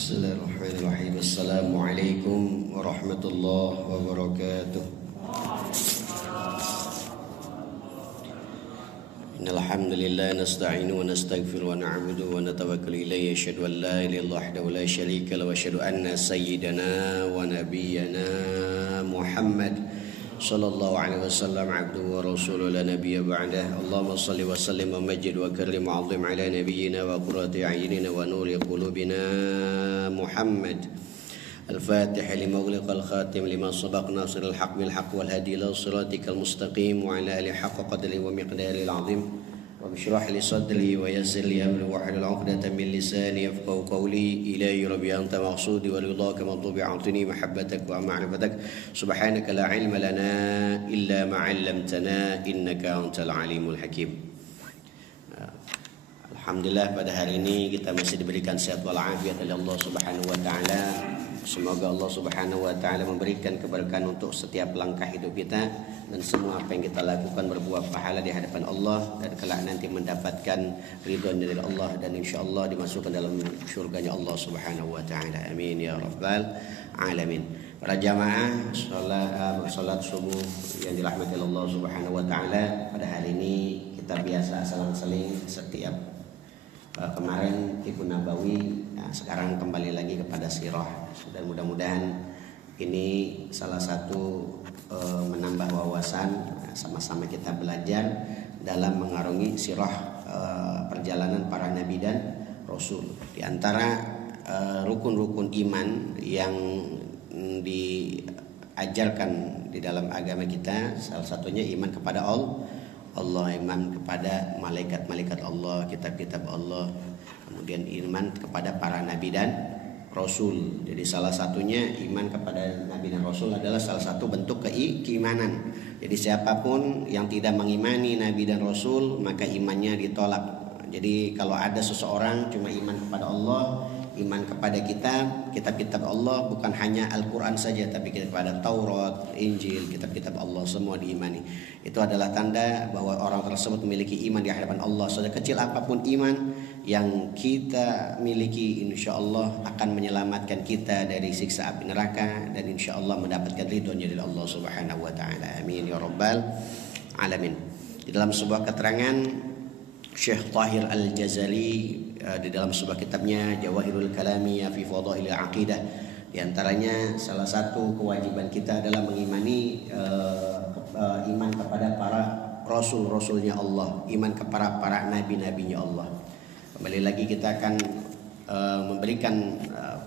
Bismillahirrahmanirrahim. Assalamualaikum warahmatullahi wabarakatuh. Innal hamdalillah nasta'inu wa nastaghfiru wa na'budu wa natawakkalu ilayhi asyhadu an la ilaha illallah wahdahu la syarika lahu wa asyhadu anna sayyidana wa nabiyyana Muhammad sallallahu alaihi wasallam abduhu wa rasuluhu la nabiyya ba'dah. Allahumma shalli wa sallim wa majjid wa karrim wa 'azzim ala nabiyyina wa qurrati a'yunina wa nuri qulubina Muhammad. Al-Fatih lima ughliqa al-khatim lima sabaq nasiril haqq bil haqq wal hadi ila siratikal mustaqim wa ala alihi haqqa qadri wa miqdaril 'azim. Rabbi shrah li sadri wa yassir li amri wahlul 'uqdatam min lisani yafqahu qawli. Ilahi rabbi anta maqsudi wa ridaka matlubi a'tini mahabbatak wa ma'rifatak. Subhanaka la ilma lana illa ma 'allamtana innaka antal alimul hakim. Alhamdulillah, pada hari ini kita masih diberikan sehat walafiat oleh Allah Subhanahu wa taala. Semoga Allah Subhanahu wa taala memberikan keberkahan untuk setiap langkah hidup kita dan semua apa yang kita lakukan berbuah pahala di hadapan Allah dan kelak nanti mendapatkan ridha dari Allah dan insyaallah dimasukkan dalam syurganya Allah Subhanahu wa taala. Amin ya rabbal alamin. Para jamaah salat subuh yang dirahmati Allah Subhanahu wa taala, pada hari ini kita biasa selang-seling setiap kemarin Tibu Nabawi, sekarang kembali lagi kepada sirah. Dan mudah-mudahan ini salah satu menambah wawasan, sama-sama kita belajar dalam mengarungi sirah perjalanan para nabi dan rasul. Di antara rukun-rukun iman yang diajarkan di dalam agama kita, salah satunya iman kepada Allah, iman kepada malaikat-malaikat Allah, kitab-kitab Allah, kemudian iman kepada para nabi dan rasul. Jadi salah satunya iman kepada nabi dan rasul adalah salah satu bentuk keimanan. Jadi siapapun yang tidak mengimani nabi dan rasul maka imannya ditolak. Jadi kalau ada seseorang cuma iman kepada Allah, iman kepada kitab-kitab Allah, bukan hanya Al-Quran saja tapi kepada Taurat, Injil, kitab-kitab Allah semua diimani, itu adalah tanda bahwa orang tersebut memiliki iman di hadapan Allah. Sekecil apapun iman yang kita miliki, insya Allah akan menyelamatkan kita dari siksa api neraka dan insya Allah mendapatkan ridhonya dari Allah Subhanahu wa taala. Amin ya rabbal alamin. Di dalam sebuah keterangan Syekh Tahir Al-Jazali di dalam sebuah kitabnya Jawahirul Kalami fi Fadailil Aqidah, di antaranya salah satu kewajiban kita adalah mengimani iman kepada para rasul-rasulnya Allah, iman kepada para nabi-nabinya Allah. Kembali lagi kita akan memberikan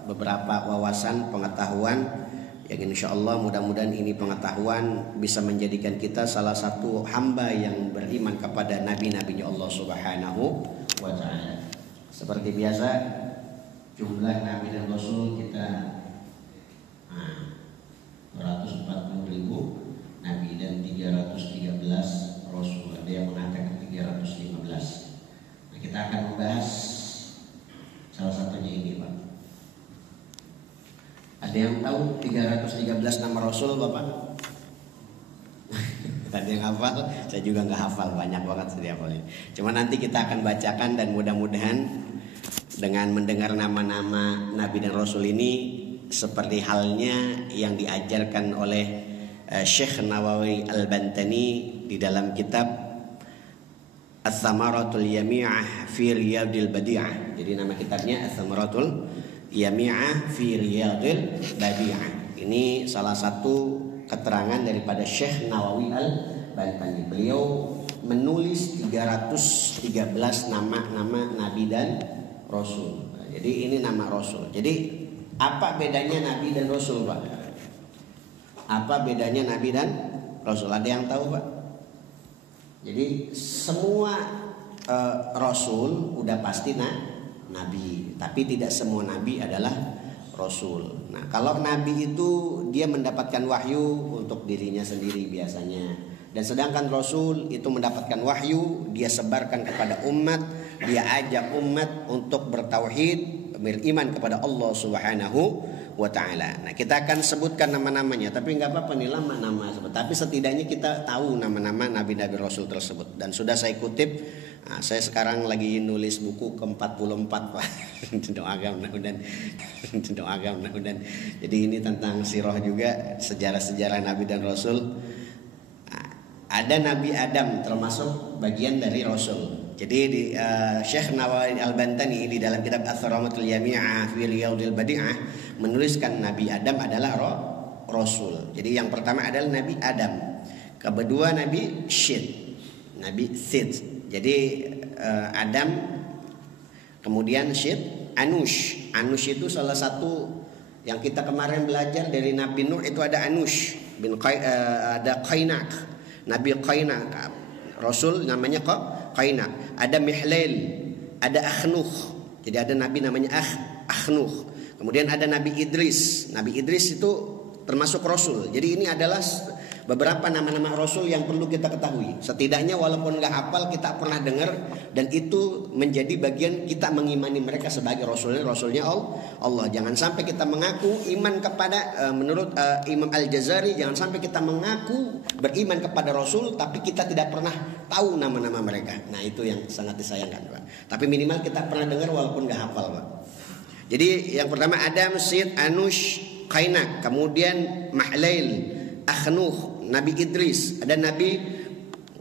beberapa wawasan pengetahuan yang insya Allah mudah-mudahan ini pengetahuan bisa menjadikan kita salah satu hamba yang beriman kepada nabi-nabinya Allah Subhanahu wa ta'ala. Seperti biasa, jumlah nabi dan rasul kita 240.000 nabi dan 313 rasul. Ada yang mengatakan 315. Nah, kita akan membahas salah satunya ini, Pak. Ada yang tahu 313 nama Rasul, Bapak? Ada yang hafal? Saya juga nggak hafal, banyak banget setiap kali. Cuma nanti kita akan bacakan dan mudah-mudahan dengan mendengar nama-nama Nabi dan Rasul ini seperti halnya yang diajarkan oleh Syekh Nawawi Al-Bantani di dalam kitab Ats-Tsamaratul Yami'ah fi Riyadil Badi'ah. Jadi nama kitabnya Ats-Tsamaratul Yami'ah fi Riyadil Badi'ah. Ini salah satu keterangan daripada Syekh Nawawi Al-Bantani. Beliau menulis 313 nama-nama nabi dan rasul. Jadi ini nama rasul. Jadi apa bedanya nabi dan rasul, Pak? Apa bedanya nabi dan rasul? Ada yang tahu, Pak? Jadi semua rasul udah pasti nabi, tapi tidak semua nabi adalah rasul. Nah, kalau nabi itu dia mendapatkan wahyu untuk dirinya sendiri biasanya, dan sedangkan rasul itu mendapatkan wahyu, dia sebarkan kepada umat, dia ajak umat untuk bertauhid, beriman kepada Allah Subhanahu wa taala. Nah, kita akan sebutkan nama-namanya, tapi nggak apa-apa nih lama nama, tapi setidaknya kita tahu nama-nama nabi-nabi rasul tersebut. Dan sudah saya kutip Nah, saya sekarang lagi nulis buku ke-44 Pak. Doakan mudah-mudahan. Jadi ini tentang sirah juga, sejarah-sejarah Nabi dan Rasul. Nah, ada Nabi Adam termasuk bagian dari Rasul. Jadi di Syekh Nawawi Al-Bantani di dalam kitab Ath-Tharamatul Yami'ah fi Riyadil Badi'ah menuliskan Nabi Adam adalah Rasul. Jadi yang pertama adalah Nabi Adam. Kedua Nabi Nabi Sid. Jadi Adam, kemudian Syed, Anush. Anush itu salah satu yang kita kemarin belajar dari Nabi Nuh itu ada Anush ada Qainak, Nabi Qainak. Rasul namanya Qainak. Ada Mihlail, ada Akhnuh. Jadi ada Nabi namanya Akhnuh. Kemudian ada Nabi Idris. Nabi Idris itu termasuk Rasul. Jadi ini adalah beberapa nama-nama Rasul yang perlu kita ketahui. Setidaknya walaupun nggak hafal kita pernah dengar, dan itu menjadi bagian kita mengimani mereka sebagai Rasulnya Allah. Jangan sampai kita mengaku iman kepada menurut Imam Al-Jazari, jangan sampai kita mengaku beriman kepada Rasul tapi kita tidak pernah tahu nama-nama mereka. Nah itu yang sangat disayangkan Pak. Tapi minimal kita pernah dengar walaupun nggak hafal Pak. Jadi yang pertama Adam, Sid, Anush, Qainak, kemudian Mahlail, Akhnuh, Nabi Idris, ada Nabi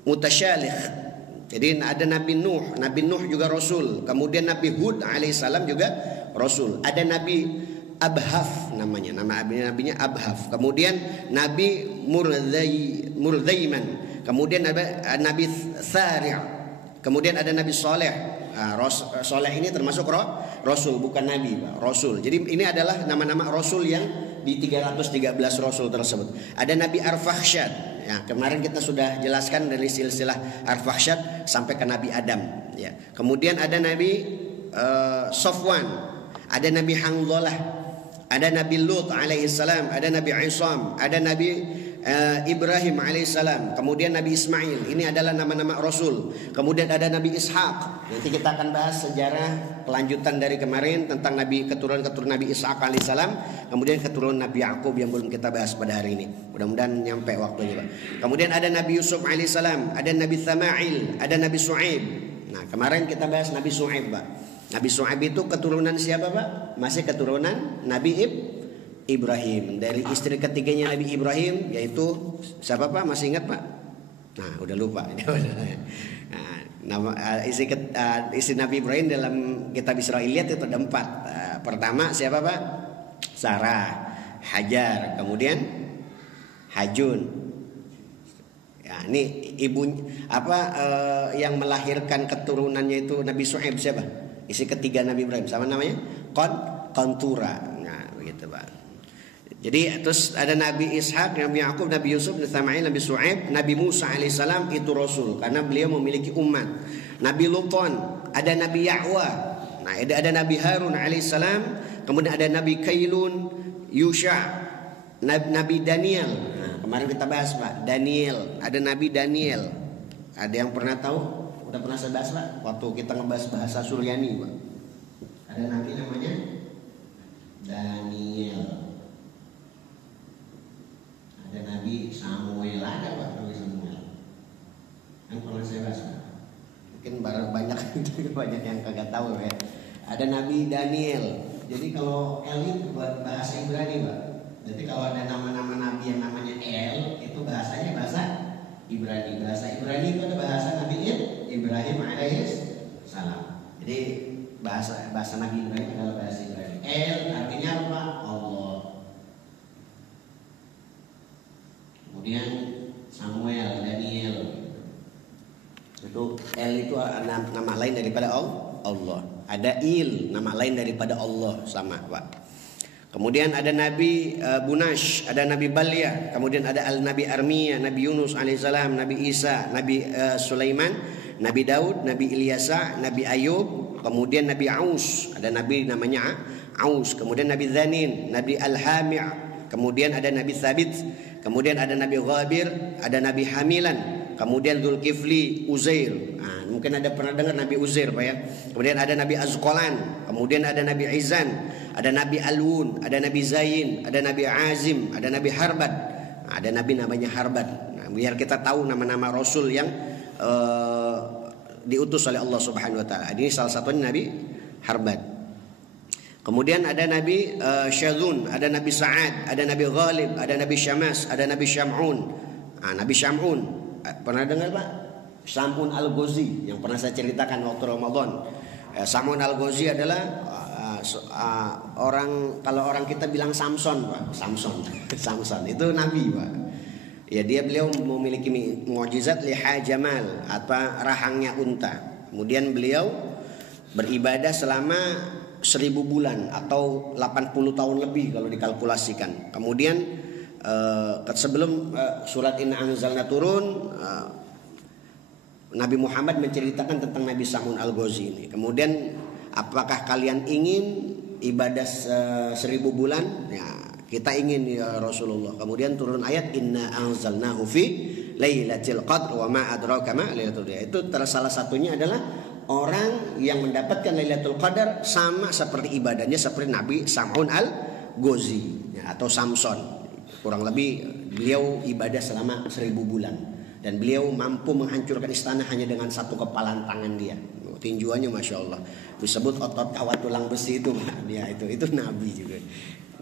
Mutasyalih. Jadi ada Nabi Nuh juga Rasul. Kemudian Nabi Hud alaihissalam juga Rasul. Ada Nabi Abhaf namanya, nabinya Abhaf. Kemudian Nabi Murdaiman. Kemudian ada Nabi Thari'. Kemudian ada Nabi Soleh. Soleh ini termasuk Rasul, bukan Nabi, Rasul. Jadi ini adalah nama-nama Rasul yang di 313 Rasul tersebut. Ada Nabi Arfakhsyad. Ya, kemarin kita sudah jelaskan dari silsilah Arfakhsyad sampai ke Nabi Adam. Ya. Kemudian ada Nabi Safwan, ada Nabi Hanzalah, ada Nabi Lut alaihissalam, ada Nabi Isam, ada Nabi Ibrahim alaihissalam, kemudian Nabi Ismail. Ini adalah nama-nama Rasul. Kemudian ada Nabi Ishaq. Nanti kita akan bahas sejarah kelanjutan dari kemarin tentang keturunan Nabi Ishaq alaihissalam. Kemudian keturunan Nabi Yakub yang belum kita bahas pada hari ini. Mudah-mudahan nyampe waktunya Pak. Kemudian ada Nabi Yusuf alaihissalam, ada Nabi Thama'il, ada Nabi Shu'aib. Nah kemarin kita bahas Nabi Shu'aib Pak. Nabi Shu'aib itu keturunan siapa Pak? Masih keturunan Nabi Ibrahim. Dari istri ketiganya Nabi Ibrahim, yaitu siapa Pak? Masih ingat Pak? Nah udah lupa. Nah, nama istri Nabi Ibrahim dalam kitab Israiliyat itu ada 4. Pertama siapa Pak? Sarah, Hajar, kemudian Hajun. Ya, ini ibu yang melahirkan keturunannya itu Nabi Shu'aib siapa? Istri ketiga Nabi Ibrahim, sama namanya Kontura. Nah begitu Pak. Jadi terus ada Nabi Ishak, Nabi Yakub, Nabi Yusuf, Nabi Thama'il, Nabi Shu'aib, Nabi Musa alaihissalam itu Rasul karena beliau memiliki umat. Nabi Luton, ada Nabi Ya'wa, nah ada Nabi Harun alaihissalam, kemudian ada Nabi Kailun, Yusha, Nabi Daniel. Nah, kemarin kita bahas Pak, Daniel, ada Nabi Daniel. Ada yang pernah tahu? Udah pernah saya bahas Pak? Waktu kita ngebahas bahasa Suryani Pak. Ada Nabi namanya Daniel. Ada Nabi Samuel, ada Pak Nabi Samuel. Yang pernah saya bahas Pak. Mungkin banyak yang kagak tahu ya. Ada Nabi Daniel. Jadi kalau El itu bahasa Ibrani Pak. Jadi kalau ada nama-nama Nabi yang namanya El, itu bahasanya bahasa Ibrani. Bahasa Ibrani itu ada bahasa Nabi Ibrahim alaihissalam. Jadi bahasa Nabi Ibrahim adalah bahasa Ibrani. El artinya apa? Allah. Kemudian Samuel, Daniel. Itu El itu nama lain daripada Allah. Ada Il, nama lain daripada Allah, sama Pak. Kemudian ada Nabi Bunash, ada Nabi Balya, kemudian ada Nabi Armiyah, Nabi Yunus alaihissalam, Nabi Isa, Nabi Sulaiman, Nabi Daud, Nabi Ilyasa, Nabi Ayub, kemudian Nabi Aus, ada Nabi namanya Aus, kemudian Nabi Dhanin, Nabi Al-Hami', kemudian ada Nabi Thabit, kemudian ada Nabi Ghabir, ada Nabi Hamilan, kemudian Dzulkifli, Uzair. Nah, mungkin ada pernah dengar Nabi Uzair Pak ya. Kemudian ada Nabi Azqalan, kemudian ada Nabi Izan, ada Nabi Alwun, ada Nabi Zain, ada Nabi Azim, ada Nabi Harbad. Nah, ada Nabi namanya Harbad. Nah, biar kita tahu nama-nama Rasul yang diutus oleh Allah Subhanahu wa taala. Ini salah satunya Nabi Harbat. Kemudian ada Nabi Syadzun, ada Nabi Sa'ad, ada Nabi Ghalib, ada Nabi Syamas, ada Nabi Syam'un. Nabi Syam'un pernah dengar Pak? Syam'un Al-Ghazi yang pernah saya ceritakan waktu Ramadan. Syam'un Al-Ghazi adalah orang, kalau orang kita bilang Samson Pak, Samson itu nabi Pak. Ya, beliau memiliki mukjizat liha jamal, rahangnya unta. Kemudian beliau beribadah selama 1000 bulan atau 80 tahun lebih kalau dikalkulasikan. Kemudian sebelum surat Inna Anzalna turun, Nabi Muhammad menceritakan tentang Nabi Syam'un Al-Ghazi ini. Kemudian, apakah kalian ingin ibadah 1000 bulan? Ya, kita ingin ya Rasulullah. Kemudian turun ayat Inna anzalnahu fi lailatul qadr wa ma adraka ma lailatul qadr. Itu salah satunya adalah orang yang mendapatkan Lailatul Qadar sama seperti ibadahnya seperti Nabi Syam'un Al-Ghazi ya, atau Samson. Kurang lebih beliau ibadah selama 1000 bulan dan beliau mampu menghancurkan istana hanya dengan satu kepalan tangan dia. Tinjuannya Masya Allah, disebut otot kawat tulang besi itu dia itu Nabi juga.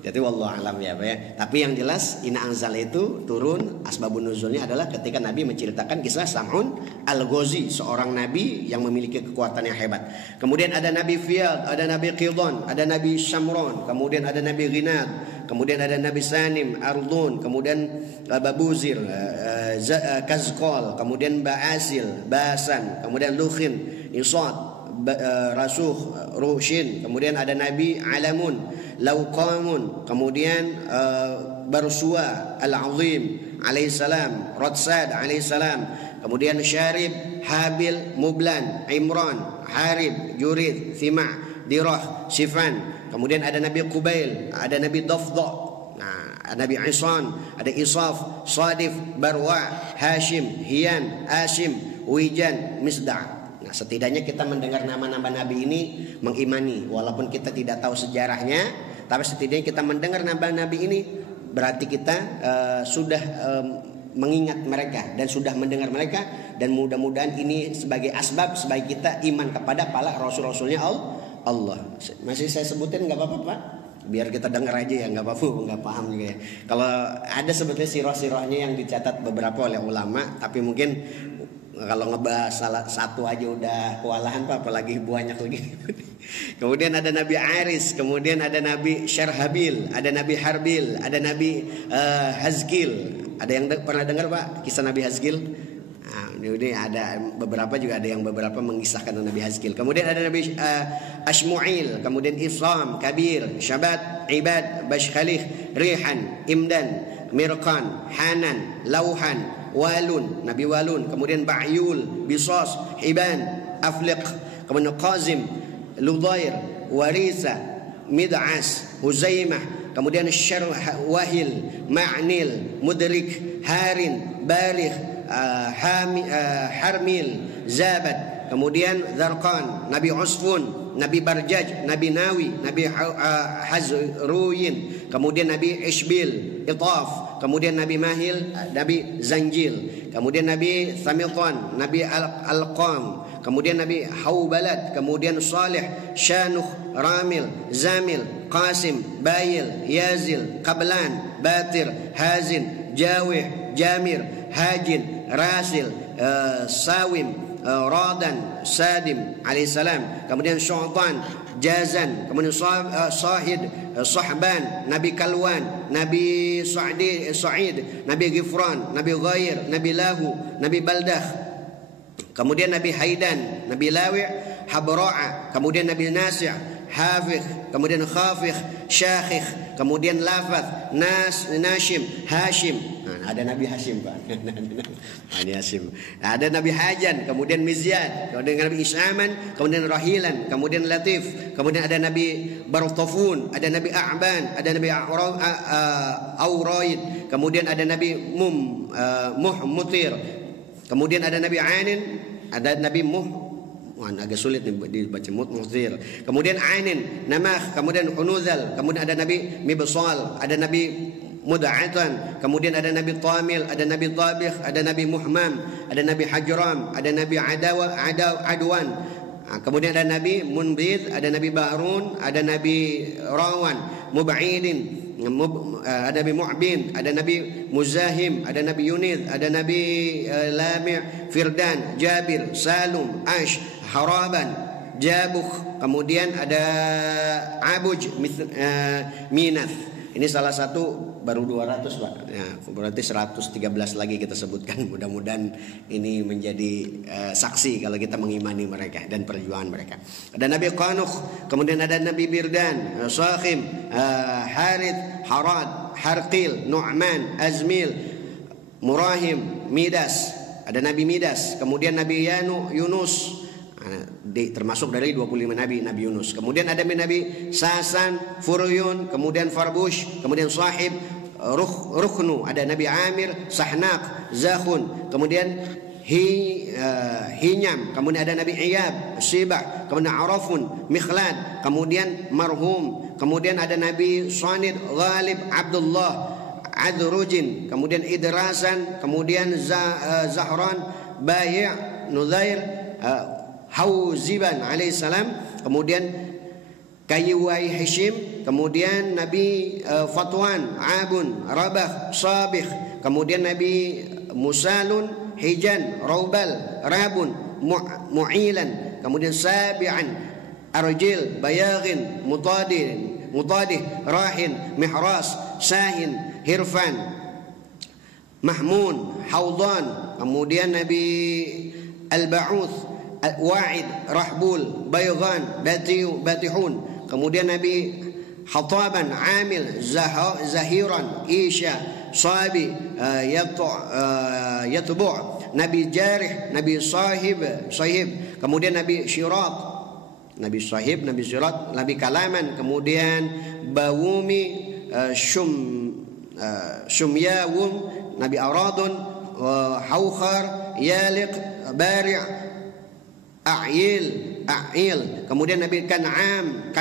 Jadi wallahu alam ya Pak ya. Tapi yang jelas Inna Anzal itu turun, asbabun nuzulnya adalah ketika Nabi menceritakan kisah Syam'un Al-Ghazi, seorang nabi yang memiliki kekuatan yang hebat. Kemudian ada Nabi Fiyad, ada Nabi Qidhan, ada Nabi Syamron, kemudian ada Nabi Ghinad, kemudian ada Nabi Sanim, Ardun, kemudian Babuzir, Kazqal, kemudian Ba'asil, Basan, kemudian Lukhin, Isad, Rasuh, Rushin, kemudian ada Nabi Alamun, Lauqamun, kemudian Barsua Al-Azim alaihissalam, Radsad alaihissalam, kemudian Syarib, Habil, Mublan, Imran, Harib, Jurid, Thima', Dirah, Sifan. Kemudian ada Nabi Qubail, ada Nabi Dafda, ada Nabi Isan, ada Isaf, Sadif, Barwa, Hashim, Hiyan, Asim, Wijan, Misda'. Nah, setidaknya kita mendengar nama-nama Nabi ini mengimani, walaupun kita tidak tahu sejarahnya, tapi setidaknya kita mendengar nama Nabi ini berarti kita sudah mengingat mereka dan sudah mendengar mereka, dan mudah-mudahan ini sebagai asbab supaya kita iman kepada para rasul-rasulnya Allah. Masih saya sebutin nggak apa-apa Pak? Biar kita dengar aja ya, nggak apa-apa, nggak paham juga ya. Kalau ada sebetulnya sirah-sirahnya yang dicatat beberapa oleh ulama, tapi mungkin kalau ngebahas salah satu aja udah kewalahan Pak, apalagi banyak lagi. Kemudian ada Nabi Aris, kemudian ada Nabi Syarhabil, ada Nabi Harbil, ada Nabi Hazkil. Ada yang pernah dengar Pak kisah Nabi Hazkil? Ini ada beberapa, juga ada yang beberapa mengisahkan Nabi Hazkil. Kemudian ada Nabi Ashmu'il, kemudian Islam, Kabir, Syabat, Ibad, Bashkhalih, Rihan, Imdan, Mirqan, Hanan, Lauhan, Walun, Nabi Walun, kemudian Ba'yul, Bisas, Hiban, Afliq, kemudian Qazim, Ludair, Warisa, Mid'as, Huzaimah, kemudian Syarwahil, Ma'nil, Mudrik, Harin, Baligh, Harmil, Zabat, kemudian Zarqan, Nabi Usfun, Nabi Barjaj, Nabi Nawi, Nabi Hazruyin, kemudian Nabi Ishbil, Itaf, kemudian Nabi Mahil, Nabi Zanjil, kemudian Nabi Thamilqan, Nabi Alqam, kemudian Nabi Haubalat, kemudian Salih, Shanuh, Ramil, Zamil, Qasim, Bayil, Yazil, Qablan, Batir, Hazin, Jawih, Jamir, Hajin, Rasil, Sawim, Radan, Sadim alaihissalam, kemudian Syu'tan, Jazan, kemudian Sahid, Sahban, Nabi Kalwan, Nabi Sa'id, Nabi Ghifran, Nabi Ghair, Nabi Lahu, Nabi Baldah, kemudian Nabi Haidan, Nabi Lawi', Habra'a, kemudian Nabi Nasi', Hafiq, kemudian Khafiq, Syakhikh, kemudian Lafath, Nashim, Hashim. Ada Nabi Hashim Pak. Nabi Hashim. Ada Nabi Hajan, kemudian Mizyad, kemudian Nabi Is'aman, kemudian Rahilan, kemudian Latif, kemudian ada Nabi Bartafun, ada Nabi A'ban, ada Nabi Auraid, kemudian ada Nabi Muhmutir, kemudian ada Nabi Anin, ada Nabi agak sulit dibaca Muhmutir, kemudian Ainin, Namah, kemudian Hunuzal, kemudian ada Nabi Mibsal, ada Nabi Mud'atan, kemudian ada Nabi Tamil, ada Nabi Tabikh, ada Nabi Muhammam, ada Nabi Hajram, ada Nabi Adwan. Kemudian ada Nabi Munbid, ada Nabi Bahrun, ada Nabi Rawan, Mub'idin, ada Nabi Mu'bin, ada Nabi Muzahim, ada Nabi Yunid, ada Nabi Lami', Firdan, Jabir, Salum, Ash, Haraban, Jabukh, kemudian ada Abuj, Minath. Ini salah satu baru 200 Pak. Ya, berarti 113 lagi kita sebutkan. Mudah-mudahan ini menjadi saksi kalau kita mengimani mereka dan perjuangan mereka. Ada Nabi Qanukh, kemudian ada Nabi Birdan, Sakhim, Harith, Harad, Harqil, Nu'man, Azmil, Murahim, Midas. Ada Nabi Midas, kemudian Nabi Yunus, termasuk dari 25 Nabi Yunus. Kemudian ada Nabi Sasan, Furuyun, kemudian Farbush, kemudian Sahib, Rukhnu, ada Nabi Amir, Sahnaq, Zakhun, kemudian Hinyam, kemudian ada Nabi Iyab, Sibah, kemudian Arafun, Mikhlad, kemudian Marhum, kemudian ada Nabi Sanid, Ghalib, Abdullah, Adrujin, kemudian Idrasan, kemudian Zahran, Bai', Nuzair, Hauziban alaihissalam, kemudian Kayyuwai Hishim, kemudian Nabi Fatwan, Abun, Rabah, Sabih, kemudian Nabi Musalun, Hijan, Raubal, Rabun, Mu'ilan, kemudian Sabi'an, Arjil, Bayaghin, Mutadih, Rahin, Mihras, Sahin, Hirfan, Mahmun, Haudan, kemudian Nabi Al-Ba'uth, Wa'id, Rahbul, Baygan, Batihun, kemudian Nabi Hataban, Amil, Zahiran, Isya, Sabi, Yatbu', Nabi Jarih, Nabi Sahib, kemudian Nabi Syirat, Nabi Sahib, Nabi Syirat, Nabi Kalaman, kemudian Bawumi, Shumyawun, Nabi Aradun, Hawkhar, Yaliq, Bari', A'il, kemudian Nabi Kan'an,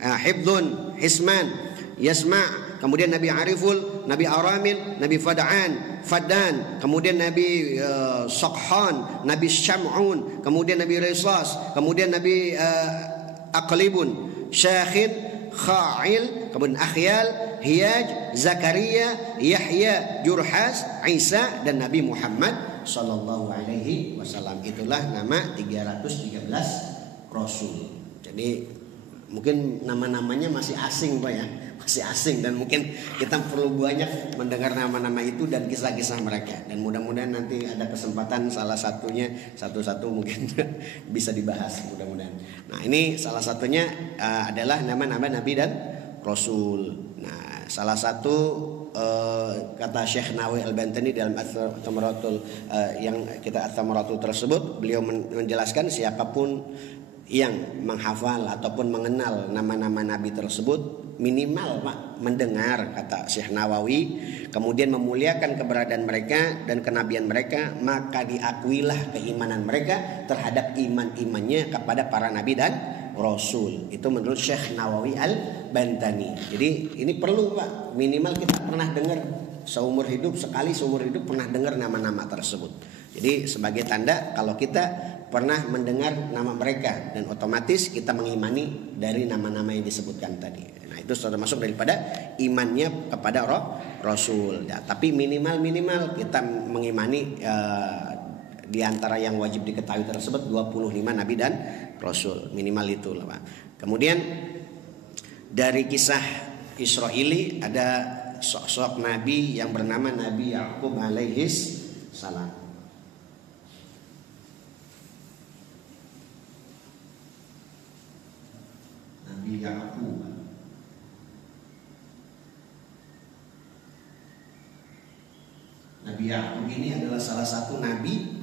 Hibdun, Hisman, Yasma', kemudian Nabi Ariful, Nabi Aramin, Nabi Fadan, kemudian Nabi Saqhan, Nabi Syam'un, kemudian Nabi Risas, kemudian Nabi Aqlibun, Syakhid, Kha'il, kemudian Akhyal, Hiyaj, Zakaria, Yahya, Jurhas, Isa, dan Nabi Muhammad sallallahu alaihi wasallam. Itulah nama 313 Rasul. Jadi mungkin nama-namanya masih asing Pak ya, masih asing, dan mungkin kita perlu banyak mendengar nama-nama itu dan kisah-kisah mereka, dan mudah-mudahan nanti ada kesempatan salah satunya satu-satu mungkin bisa dibahas mudah-mudahan. Nah, ini salah satunya adalah nama-nama Nabi dan Rasul. Nah, salah satu kata Syekh Nawawi Al-Bantani dalam At-Tamaratul yang kita At-Tamaratul tersebut, beliau menjelaskan siapapun yang menghafal ataupun mengenal nama-nama nabi tersebut, minimal Pak mendengar, kata Syekh Nawawi, kemudian memuliakan keberadaan mereka dan kenabian mereka, maka diakuilah keimanan mereka terhadap iman-imannya kepada para nabi dan Rasul. Itu menurut Syekh Nawawi Al-Bantani. Jadi ini perlu Pak, minimal kita pernah dengar seumur hidup, sekali seumur hidup pernah dengar nama-nama tersebut. Jadi sebagai tanda kalau kita pernah mendengar nama mereka, dan otomatis kita mengimani dari nama-nama yang disebutkan tadi. Nah, itu termasuk daripada imannya kepada Rasul. Ya, tapi minimal kita mengimani di antara yang wajib diketahui tersebut 25 nabi dan Rasul, minimal itu lah Pak. Kemudian dari kisah Israili ada sosok nabi yang bernama Nabi Yakub alaihis salam. Nabi Yakub. Nabi Yakub ini adalah salah satu nabi